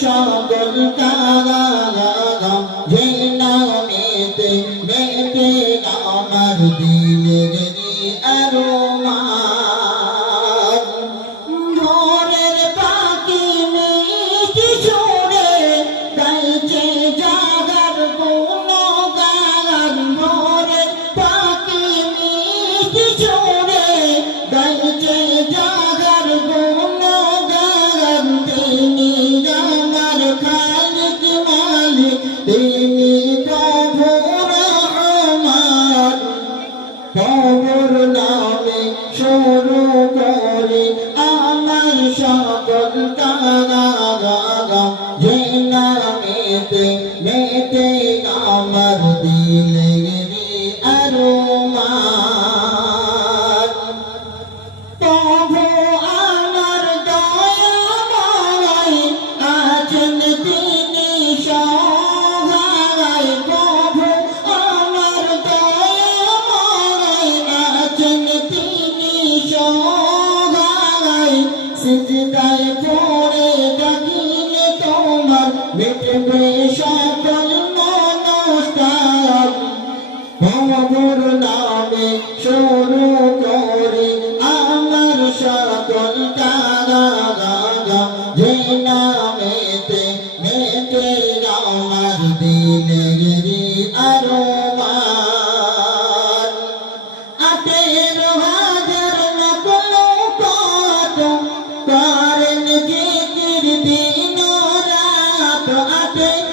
সকল কারা ঝিল নামেতে মেটে আমার দিনের त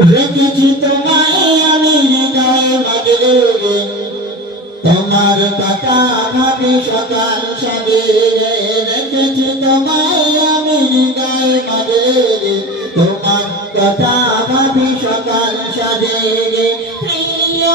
দেখেছি তোমায় আমি হৃদয়ে বাজলে তোমার কথা আমাকে সকাল সাজেরে দেখেছি তোমায় আমি হৃদয়ে বাজলে তোমার কথা আমাকে সকাল সাজেরে প্রিয়